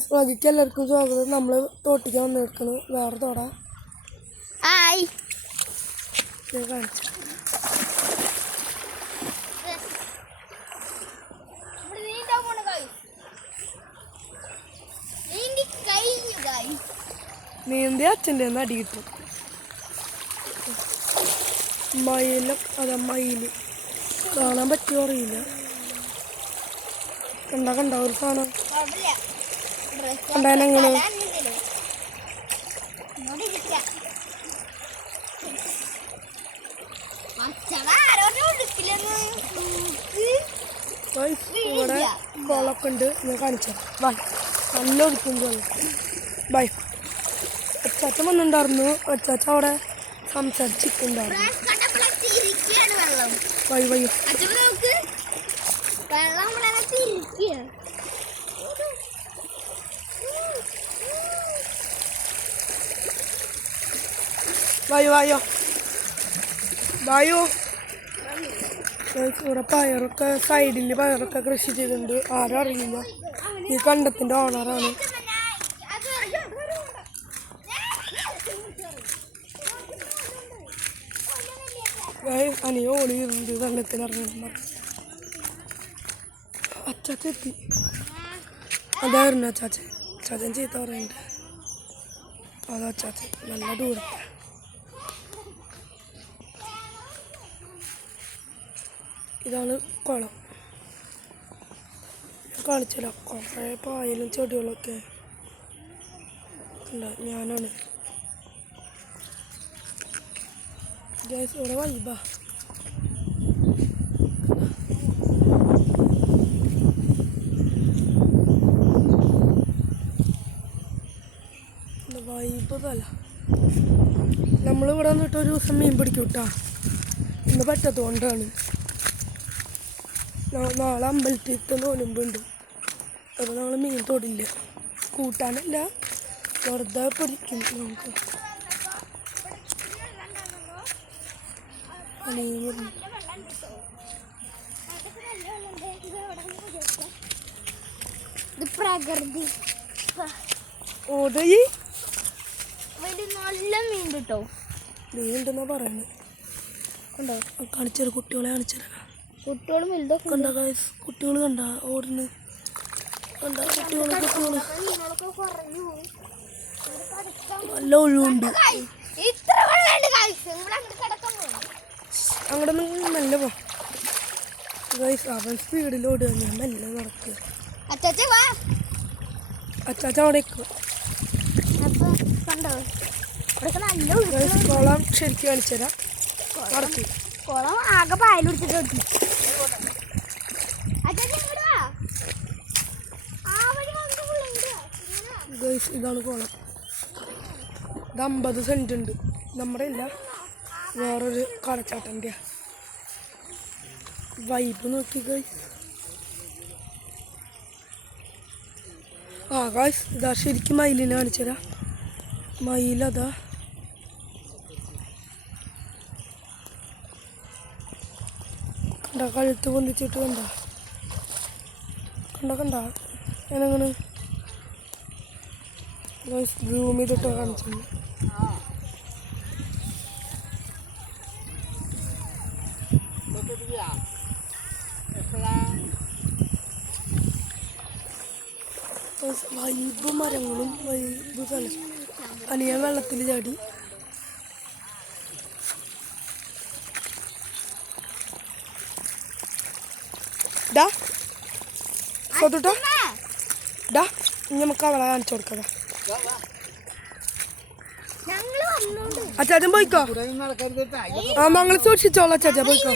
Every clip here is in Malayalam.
സ്വാഗതം എല്ലാവർക്കും സ്വാഗതം. നമ്മൾ തോട്ടിക്കാൻ വന്ന് നിൽക്കണം. വേറെ തോട കാണിച്ചു. നീന്തി അച്ഛൻ്റെ അടി കിട്ടും. മയിലും അതാ മയില് കാണാൻ പറ്റുമോ അറിയില്ല. കണ്ട ഒരു സാധനം കണ്ടാനെങ്ങനെ ഇവിടെ കുളമൊക്കെ ഉണ്ട്. ഞാൻ കാണിച്ചു ബൈ. നല്ല ഒതുക്കും വെള്ളം. ബൈ. അച്ചാച്ചൻ വന്നിട്ടുണ്ടായിരുന്നു. അച്ചാച്ച അവിടെ സംസാരിച്ചിട്ടുണ്ടായിരുന്നു. വൈ വൈ വായോ വായോ. ഇവിടെ പയറൊക്കെ സൈഡിൽ പയറൊക്കെ കൃഷി ചെയ്തിട്ടുണ്ട്. ആരും അറിയില്ല. ഈ കണ്ടത്തിൻ്റെ ഓണറാണ്. അനിയ ഓളിയുണ്ട് വെള്ളത്തിലിറങ്ങി. അച്ചാച്ച എത്തി. അതായിരുന്നു അച്ചാച്ചൻ. അച്ചാച്ചൻ ചീത്ത പറയുന്നുണ്ട്. അത് അച്ചാച്ചൻ നല്ല ദൂരത്തെ. ഇതാണ് കുളം. കാണിച്ചില്ല. കുറേ പായലും ചെടികളൊക്കെ ഉണ്ട്. ഞാനാണ് ഇവിടെ വൈബാ. വൈബ് തല. നമ്മളിവിടെ വന്നിട്ട് ഒരു ദിവസം മീൻ പിടിക്കും കേട്ടോ. ഇന്ന് പറ്റത്തുകൊണ്ടാണ്. നാളെ അമ്പലത്തിൽ നോലുമ്പുണ്ട്. അപ്പോൾ നമ്മൾ മീൻ തൊടില്ല. കൂട്ടാനല്ല, വെറുതെ പിടിക്കും. നമുക്ക് പ്രകൃതി ഓടയി നല്ല മീൻ കിട്ടോ. മീനുണ്ടെന്നാ പറയുന്നത്. കണ്ടോ കാണിച്ചത്? കുട്ടികളെ കാണിച്ചത്. കുട്ടികളും വലുതൊക്കെ കണ്ട കുട്ടികൾ കണ്ട ഓടുന്നു. കണ്ട കുട്ടികൾ നല്ല ഒഴിവുണ്ട്. അങ്ങോട്ട് മെല്ലെ പോ. അവൻ സ്പീഡിൽ ഓടുക. ഞാൻ മെല്ലെ നടക്കുക. അച്ചാച്ച അവിടെ കുളം ശരിക്കും കാണിച്ചുതരാം. നടത്തി കുളം ആകെ പായലെടുത്തിട്ട് ഇതാണ് കുളം. ഇത് 50 സെൻറ്റ് ഉണ്ട്. നമ്മുടെ ഇല്ല, വേറൊരു കടച്ചാട്ടൻ്റെ. വൈബ് നോക്കി ഗൈസ്. ഗൈസ് ഇതാ ശരിക്കും മയിലിനെ കാണിച്ചുതരാം. മയിലതാ. കണ്ട കഴുത്ത് പൊന്തിച്ചിട്ട് കണ്ട എങ്ങനെ സൂം ചെയ്തിട്ടോ കാണിച്ചു. വൈബ് മരങ്ങളും വൈബ് സ്ഥലം. അനിയൻ വെള്ളത്തിൽ ചാടി. ഡാ കൊതുട്ടോ ഡാ നമുക്ക് അവളെ കാണിച്ചു കൊടുക്കാം. അച്ചാച്ചൻ പോയിക്കോ. ഞങ്ങൾ സൂക്ഷിച്ചോളാം. അച്ചാച്ച പോയിക്കോ.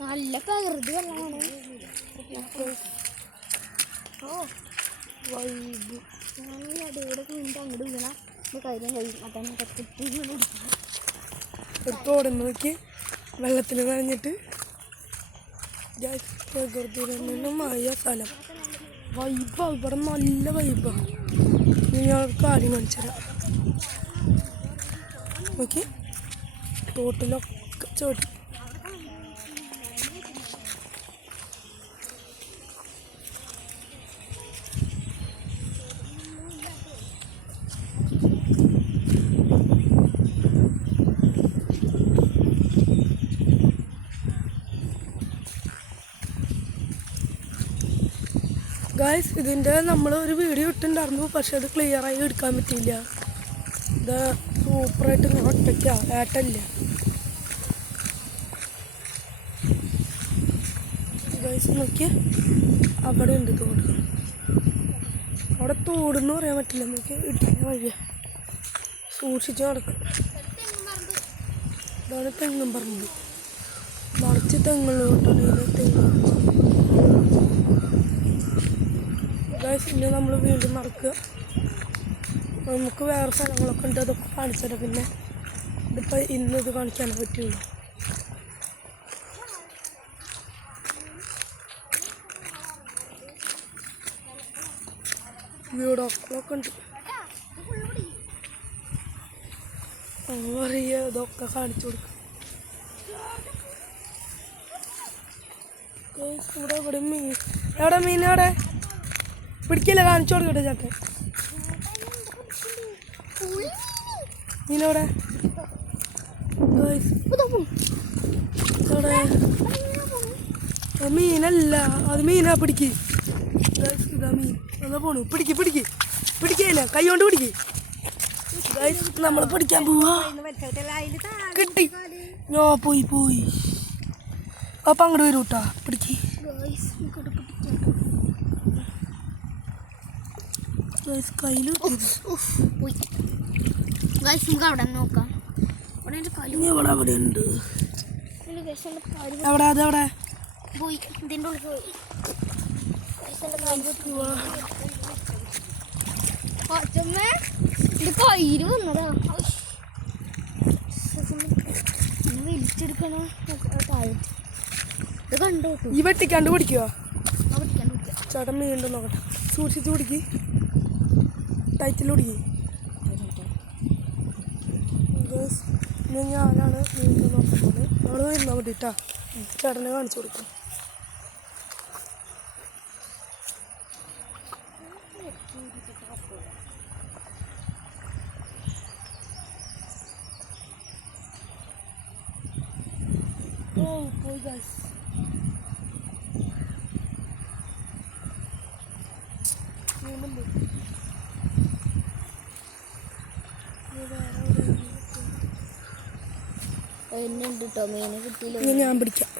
നല്ല പ്രകൃതി വെള്ളമാണ്. വൈബ് അടിപൊളി നീണ്ട് അങ്ങോട്ട് വീണ കാര്യം കഴിയും. അതാണ് ഒരു തോടുന്ന് നോക്കി വെള്ളത്തിൽ നനഞ്ഞിട്ട് പ്രകൃതിരമണീയമായ സ്ഥലം. വൈബാ. ഇവിടെ നല്ല വൈബാ. ഞാൻ കാര്യം കാണിച്ചു തരാം. നോക്കി തോട്ടിലൊക്കെ ചെടി. ഗായ്സ് ഇതിൻ്റെ നമ്മൾ ഒരു വീഡിയോ ഇട്ടിട്ടുണ്ടായിരുന്നു, പക്ഷെ അത് ക്ലിയറായി എടുക്കാൻ പറ്റിയില്ല. ഇത് സൂപ്പറായിട്ട് ഇങ്ങനെ ഒറ്റയ്ക്കാണ്, ഏട്ടല്ല. ഗായ്സ് നോക്കി, അവിടെ ഉണ്ട് തോട്. അവിടെ തോടെന്ന് പറയാൻ പറ്റില്ല, നമുക്ക് ഇട്ടില്ല വഴിയാണ്. സൂക്ഷിച്ച് നടക്കും. ഇതാണ് തെങ്ങും പറമ്പ്, നിറച്ച് തെങ്ങുള്ളതുകൊണ്ടാണ് തെങ്ങ്. ഗായ്സ് ഇനി നമ്മൾ വീണ്ടും നടക്കുക. നമുക്ക് വേറെ സ്ഥലങ്ങളൊക്കെ ഉണ്ട്, അതൊക്കെ കാണിച്ചു. പിന്നെ ഇതിപ്പോൾ ഇന്ന് ഇത് കാണിക്കാനേ പറ്റുള്ളൂ. വീടൊക്കെ ഉണ്ട്, പറയുക ഇതൊക്കെ കാണിച്ചു കൊടുക്കും. ഇവിടെ ഇവിടെ മീൻ, എവിടെ മീൻ? എവിടെ പിടിക്കില്ല, കാണിച്ചു കൊടുക്കട്ടെ ചേട്ടൻ. മീനവിടെ? മീനല്ല, അത് മീനാ. പിടിക്ക്. ഇതാ മീൻ. എന്നാ പോണു. പിടിക്കില്ല, കൈ കൊണ്ട് പിടിക്ക്. നമ്മൾ പിടിക്കാൻ പോവാ. കിട്ടി. പോയി അപ്പം അങ്ങോട്ട് വരും കേട്ടാ. പിടിക്ക്. കയ്യിൽ അവിടെ നോക്കാം. ഇവിടെ അവിടെ ഉണ്ട്. എവിടെ? അതെവിടെ പോയി? ഇതിൻ്റെ ഉള്ളിൽ പോയി. കയ്യില് വന്നതാ. വലിച്ചെടുക്കണോ? ഇത് കണ്ടു. ഈ വെട്ടിക്കാണ്ട് പിടിക്കുവോ? ചേട്ടൻ മീനുണ്ടോ നോക്കട്ടെ. സൂക്ഷിച്ച് പിടിക്ക്, ടൈറ്റിൽ പിടിക്ക്. ഞാനാണ് മീൻ നോക്കുന്നത്. നമ്മൾ വരുന്നാൽ മതി കേട്ടാ. ചേട്ടനെ കാണിച്ചു കൊടുക്കും. പോയി ഗൈസ്. എന്നുണ്ട് കേട്ടോ, മീനെ കിട്ടിയില്ല. ഞാൻ പിടിക്കാം.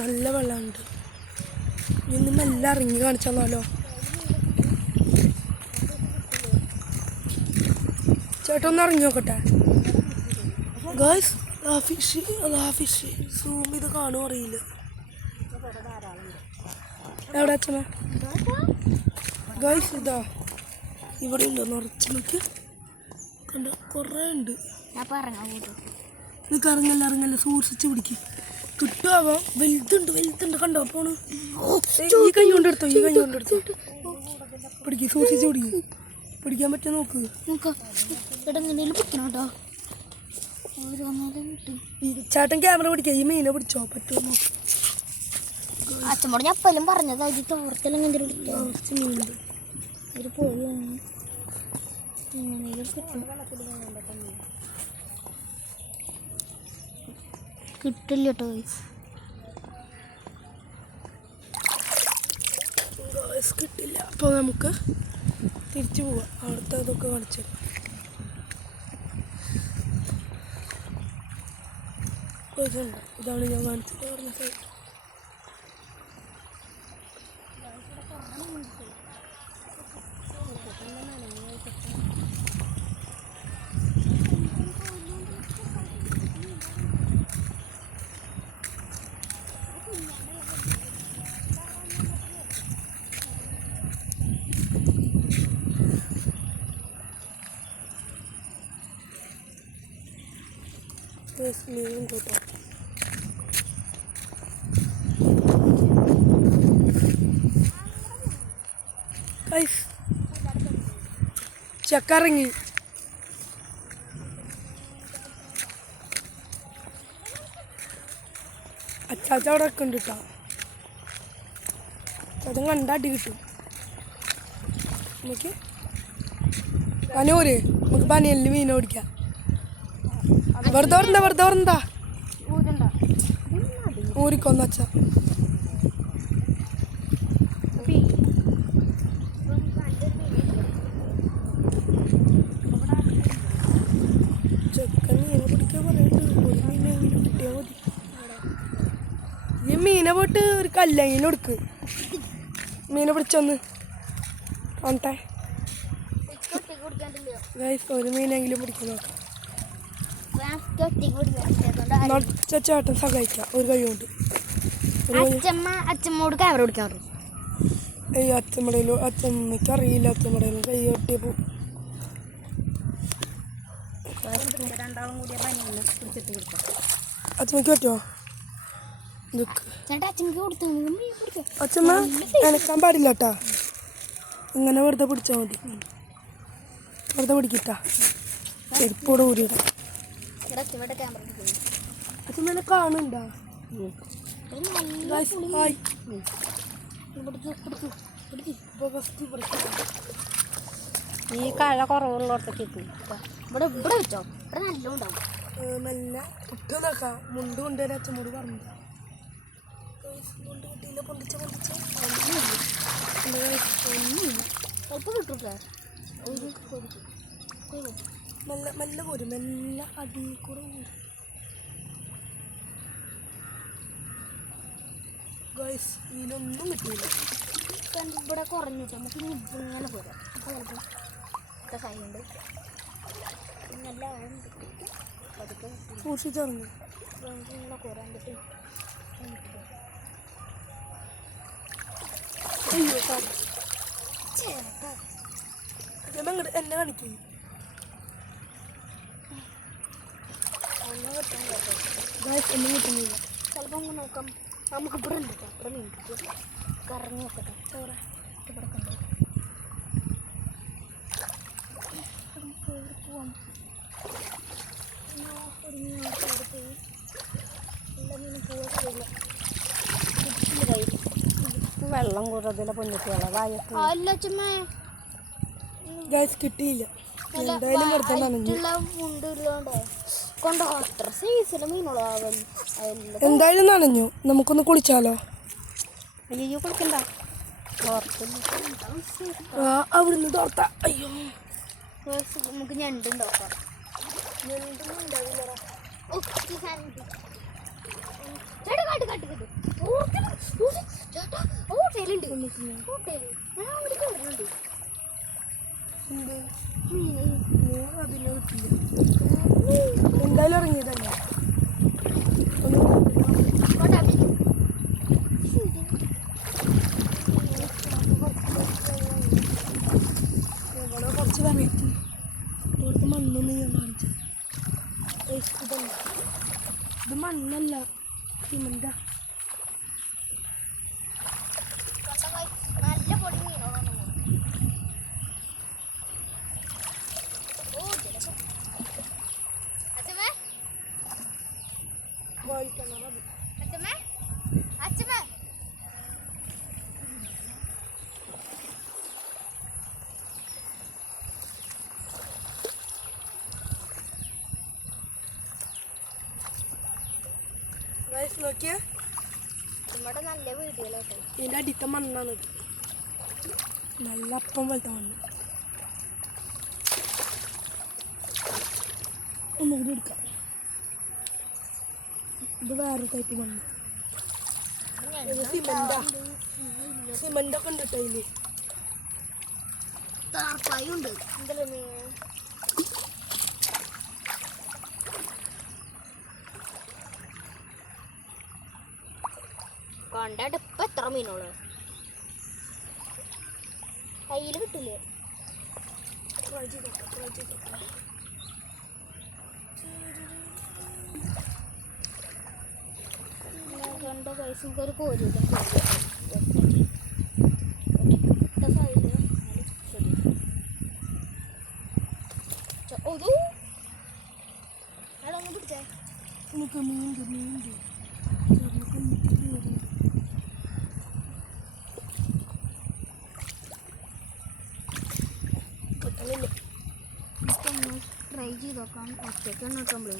നല്ല വെള്ളമുണ്ട്. ഇന്ന് നല്ല ഇറങ്ങി കാണിച്ചാലോ. ചേട്ടൻ ഒന്ന് ഇറങ്ങി നോക്കട്ടെ. ഗൈസ് ഫിഷ് സൂം ചെയ്ത് കാണും, അറിയില്ല. എവിടെ അച്ഛന? ഗൈസ് ഇതാ ഇവിടെ ഉണ്ടോ? നിറച്ച് നോക്കി കണ്ട, കുറേ ഉണ്ട്. നിനക്ക് ഇറങ്ങല്ല, സൂക്ഷിച്ച് പിടിക്ക്. കിട്ടുവാ. വലുതുണ്ട് കണ്ടോ പോണ്. ഈ കൈ കൊണ്ടെടുത്തോ. പിടിക്ക്, സൂക്ഷിച്ച് പിടിക്ക്. പിടിക്കാൻ പറ്റുക നോക്ക്. ചേട്ടൻ ക്യാമറ പിടിക്കുക. ഈ മീനെ പിടിച്ചോ, പറ്റുമോ നോക്ക്. അച്ഛനോട് ഞാൻ എപ്പോഴും പറഞ്ഞതാ, ഇത് തോർത്തെല്ലാം മീനുണ്ട്. ഒരു പോയി കിട്ടില്ല കേട്ടോ. കിട്ടില്ല. അപ്പോൾ നമുക്ക് തിരിച്ചു പോവാം. അവിടുത്തെ അതൊക്കെ കാണിച്ചു തരാം. ഇതാണ് ഞാൻ കാണിച്ചത് പറഞ്ഞ സൈഡ്. മീനും കൂട്ടാം. ചക്കറങ്ങി. അച്ചാച്ച അവിടെ ഒക്കെ ഉണ്ട് കേട്ടോ. അതും കണ്ടാട്ടി കിട്ടും നമുക്ക്. പനൂര് നമുക്ക് പനിയലിന് മീൻ ഓടിക്കാം. വെറുതെ ഓർന്താ ഊരിക്കൊന്ന് അച്ഛ ചെക്കൻ മീനെ പിടിക്കാൻ പറഞ്ഞിട്ട് ഒരു മീനെങ്കിലും കിട്ടിയാൽ മതി. ഈ മീനെ പോയിട്ട് ഒരു കല്ലെങ്കിലും എടുക്ക്. മീനെ പിടിച്ചൊന്ന് വന്നേ ഗൈസ്, ഒരു മീനെങ്കിലും പിടിക്കാൻ നോക്കാം. ചേട്ടൻ സഹായിക്കാം ഒരു കൈ കൊണ്ട്. അച്ഛമ്മോട് ക്യാമറ പിടിക്കാൻ പറഞ്ഞു. അച്ഛമ്മടയിലോ അച്ഛമ്മയ്ക്ക് അറിയില്ല. അച്ഛമ്മടയിലും കൈ കെട്ടിയ പോകും. രണ്ടാളും കൂടിയ പനിയൊന്ന് പിടിച്ചിട്ട് കൊടുക്കാം. അച്ഛമ്മയ്ക്ക് പറ്റുമോ? ചേട്ടാ അച്ഛമ്മക്ക് കൊടുത്തു. അച്ഛമ്മ നനക്കാൻ പാടില്ല കേട്ടാ. ഇങ്ങനെ വെറുതെ പിടിച്ചാൽ മതി. വെറുതെ പിടിക്കട്ടാ. ചെരുപ്പോടെ ഊരിയിടാം. അച്ഛമ്മ കാണുന്നുണ്ടോ? ഈ കഴ കുറവുള്ളടത്തൊക്കെ ഇവിടെ ഇവിടെ വെച്ചോ. ഇവിടെ നല്ല ഉണ്ടാവും. മെല്ലെ കിട്ടും നോക്കാം. മുണ്ട് കൊണ്ടുവരാൻ അച്ഛമ്മോട് പറഞ്ഞു. മുണ്ട് കിട്ടിയില്ല. പൊണ്ടിച്ച ഒന്നും കിട്ടൂല. മെല്ലെ മെല്ലെ പോരും. മെല്ലെ അടിയിൽ കൂടെ പോരും. ഗൈസ് ഇതിലൊന്നും കിട്ടിയില്ല. ഇവിടെ കുറഞ്ഞു. നമുക്ക് ഇങ്ങനെ പോരാം. ചിലപ്പോൾ സൈഡ് നല്ല പതുക്കെ സൂക്ഷിച്ചറിഞ്ഞു. ഇങ്ങനെ കുറയാൻ പറ്റും. അയ്യോ സാർ ചേട്ടാ അങ്ങോട്ട് എന്നെ കാണിക്കും. ഗൈസ് ഒന്നും കിട്ടുന്നില്ല. ചിലപ്പോൾ അങ്ങ് നോക്കാം. നമുക്ക് ഇവിടെ ഉണ്ട് കേട്ടോ. ഇവിടെ നീട്ടി കറങ്ങി നോക്കട്ടെ. ചോറ ഇവിടെ കണ്ടു. പോവാം. ഒരു മീൻ അവിടെ പോയി. എല്ലാ മീനും പോയില്ല. വെള്ളം കൂടുതൽ പൊന്നിട്ടുള്ള അല്ല ചുമ്മാ ഗൈസ് കിട്ടിയില്ല. എന്തായാലും വെറുതെ നനഞ്ഞു. കൊണ്ടോ അത്ര സൈസിലെ മീനുള്ളൂ. എന്തായാലും നനഞ്ഞു. നമുക്കൊന്ന് കുളിച്ചാലോ? അയ്യോ കുളിക്കണ്ട. അവിടുന്ന് തോർത്ത. അയ്യോ നമുക്ക് ഞണ്ടുണ്ടാക്കാം. അതിനെ കിട്ടില്ല. എന്തായാലും ഇറങ്ങിയതല്ലേ. കുറച്ച് വെറൈറ്റി ഇവിടുത്തെ മണ്ണൊന്നും ഞാൻ കാണിച്ചു. ഇത് മണ്ണല്ല, സിമന്റാ. നല്ല പൊടി മീനോളാണ്. നോക്കിയേ, ഇവിടെ നല്ല വീഡിയോയിലോട്ടെ. ഇതിൻ്റെ അടിത്ത മണ്ണാണിത്. നല്ല അപ്പം പോലത്തെ മണ്ണ്. ഒന്നുകൂടി എടുക്കാം. ഇത് വേറെ ടൈപ്പ് മണ്ണ്. സിമന്റാ. സിമന്റൊക്കെ ഉണ്ട് കേട്ടോ അതില്. താർപ്പായുണ്ട്. എന്തല്ലേ കണ്ടിട്ട് ഇപ്പം എത്ര മീനുള്ളൂ കയ്യിൽ കിട്ടില്ലേ? രണ്ട് പൈസ ഒരു കോരി അതൊന്ന് പിടിച്ചേ. എനിക്ക് മീനുണ്ട് മീനുണ്ട്. ട്രൈ ചെയ്ത് നോക്കാം. ഒറ്റയ്ക്കാണ് കിട്ടുമ്പോഴേ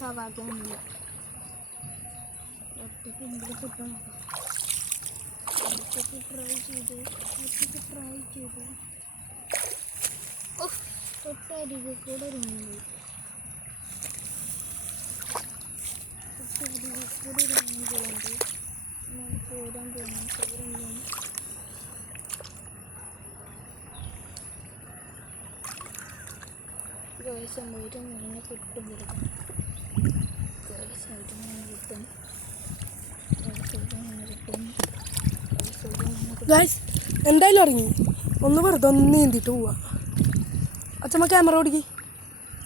സവാക്കിയൊന്നുമില്ല. ഒറ്റയ്ക്ക് എന്തൊക്കെ കിട്ടാൻ ഒറ്റയ്ക്ക് ട്രൈ ചെയ്തു ഓ തൊട്ടരികെ കൂടെ ഒരു മീൻ പോയി തൊട്ടരികെ കൂടെ ഒരു മീൻ പോകുന്നുണ്ട് ഞാൻ പോരാൻ പോകുന്നു ചോറും ഗോയ്സായിട്ട് മീനെ കിട്ടും ഗോയ്സായിട്ട് മീൻ കിട്ടും ഗൈസ് എന്തായാലും ഇറങ്ങി ഒന്ന് വെറുതെ ഒന്ന് നീന്തിട്ട് പോവാ. അച്ഛമ്മ ക്യാമറ ഓടിക്കി.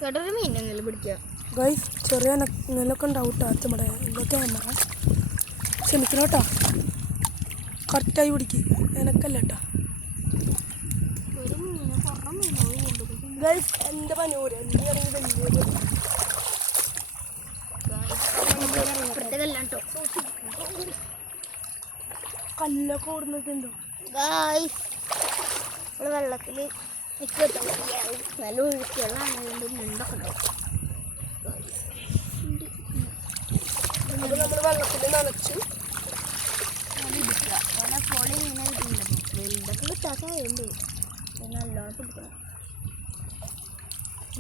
ചേട്ടൊരു മീനെങ്കിലും പിടിക്കാം. ഗൈസ് ചെറിയ നെല്ലൊക്കെ ഉണ്ടാവും കേട്ടോ അച്ഛമ്മടെ ക്യാമറ. ക്ഷമിക്കണം കേട്ടോ, കറക്റ്റായി പിടിക്ക്, എനക്കല്ല കേട്ടോ. ഒരു മീനെ കുറേ മീനുകൾ കൊണ്ടുപോകും. ഗൈസ് എൻ്റെ പനൂര് എന്താണെങ്കിൽ വലിയ ഇപ്പുറത്തേക്കല്ല കേട്ടോ കല്ലൊക്കെ ഓടുന്നൊക്കെയുണ്ടോ. ഗായ്സ് നമ്മൾ വെള്ളത്തിൽ നിൽക്കട്ടോ നല്ല ഒഴുക്കിയുള്ളതുകൊണ്ട് ഞണ്ടൊക്കെ ഉണ്ടാവും. അത് നമ്മൾ വെള്ളത്തിൽ നനച്ച് ഇടിക്കുക അതുപോലെ ഫോളി ഇങ്ങനെ കിട്ടുന്നുണ്ടപ്പോൾ വലുതൊക്കെ കിട്ടാത്ത വേണ്ടേ പിന്നെ നല്ലോണം പിടിക്കണം.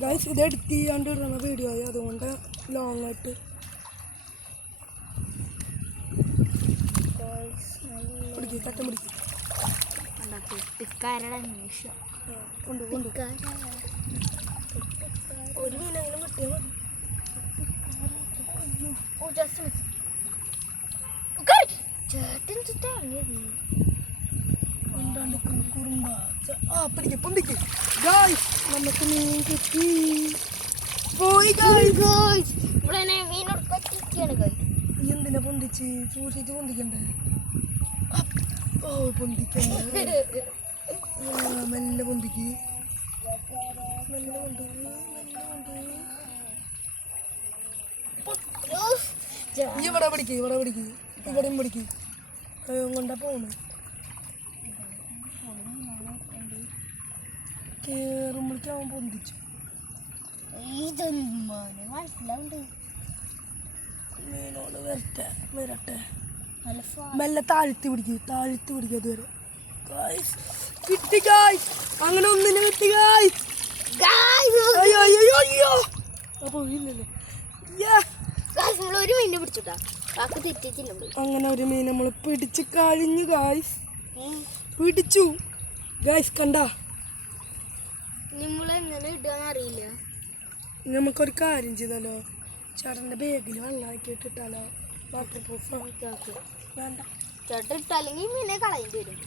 ഗൈസ് ഇത് എഡിറ്റ് ചെയ്യാണ്ട് ഇടുന്ന വീഡിയോ ആയി, അതുകൊണ്ട് ലോങ് ആയിട്ട്. പിടിക്കും കട്ടൻ പിടിക്കും. കുട്ടിക്കാരുടെ നിമിഷം കൊണ്ട് കൊണ്ട് ഒരു മീനെങ്കിലും കിട്ടിയാൽ മതി. ചേട്ടൻ ചുറ്റാണ് കുറുമ്പ പിടിക്കും പൊന്തിക്കും. ഗൈസ് നമുക്ക് മീൻ കിട്ടി പോയി. ഇവിടെ മീനോട് പറ്റിക്കാണ് ഈ എന്തിനാ പൊന്തിച്ച് സൂക്ഷിച്ച് പൊന്തിക്കണ്ടേ. ഓ പൊന്തിക്കണ്ടേ, മെല്ലെ പൊന്തിക്ക്, മെല്ലെ കൊണ്ട് ഇവിടെ പിടിക്ക്, ഇവിടെ പിടിക്ക്, ഇവിടെയും പിടിക്ക്. കൊണ്ടാ പോണു കേറുമ്പോഴേക്കാവും പൊന്തിച്ചു. മനസ്സിലാവുണ്ട് മീനോട് വരട്ടെ നല്ല മെല്ലെ താഴ്ത്തി പിടിക്കുക അതുവരെ. ഗായ്സ് കിട്ടി ഗായ്സ്, അങ്ങനെ ഒന്നിനെ കിട്ടി ഗായ്സ്. അയ്യോ അയ്യോ അയ്യോ അപ്പോൾ ഇല്ലല്ലേ. നമ്മൾ ഒരു മീനെ പിടിച്ചുട്ടാ ബാക്കി തെറ്റിച്ചില്ല. അങ്ങനെ ഒരു മീൻ നമ്മൾ പിടിച്ച് കഴിഞ്ഞു ഗായ്സ്, പിടിച്ചു ഗായ്സ്. കണ്ട നമ്മൾ എങ്ങനെ ഇടുകയെന്ന് അറിയില്ല. നമുക്കൊരു കാര്യം ചെയ്താലോ, ചേട്ടൻ്റെ ബാഗിൽ വെള്ളമാക്കി ഇട്ടിട്ടാലോ, വാട്ടർ പ്രൂഫ് വേണ്ട. ചേട്ടൻ ഇട്ടല്ലെങ്കിൽ മീനെ കളയേണ്ടി വരും.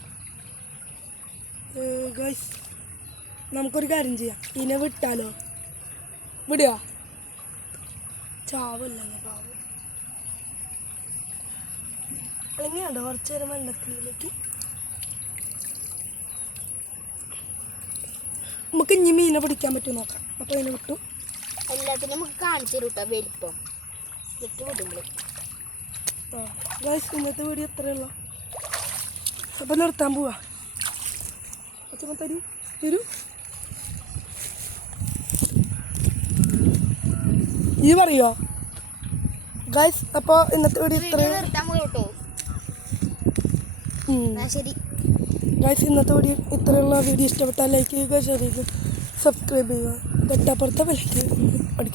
ഗായ്സ് നമുക്കൊരു കാര്യം ചെയ്യാം, ഇതിനെ വിട്ടാലോ, വിടുക ചാവല്ല പാവം. അല്ലെങ്കിൽ വേണ്ട കുറച്ച് നേരം വെള്ളത്തിലേക്ക് നമുക്ക് ഇനി മീനെ പിടിക്കാൻ പറ്റും നോക്കാം. അപ്പോൾ അതിനെ വിട്ടു. എല്ലാത്തിനും നമുക്ക് കാണിച്ചു തരും കേട്ടോ വലിപ്പം വിട്ട് വിടുമ്പോൾ. ഗായ്സ് ഇന്നത്തെ വീഡിയോ എത്രയുള്ള അപ്പം നിർത്താൻ പോവാ. അച്ഛമ്മ തരൂ ഈ പറയോ ഗായ്സ്. അപ്പോൾ ഇന്നത്തെ വീഡിയോ ഇത്ര. നിർത്താൻ പോയി കേട്ടോ. ശരി ഗായ്സ് ഇന്നത്തെ വീഡിയോ ഇത്രയുള്ള വീഡിയോ ഇഷ്ടപ്പെട്ടാൽ ലൈക്ക് ചെയ്യുക, ഷെയർ ചെയ്യുക, സബ്സ്ക്രൈബ് ചെയ്യുക, തൊട്ടപ്പുറത്തെ ബെല്ലൈക്കൺ അടിക്കുക.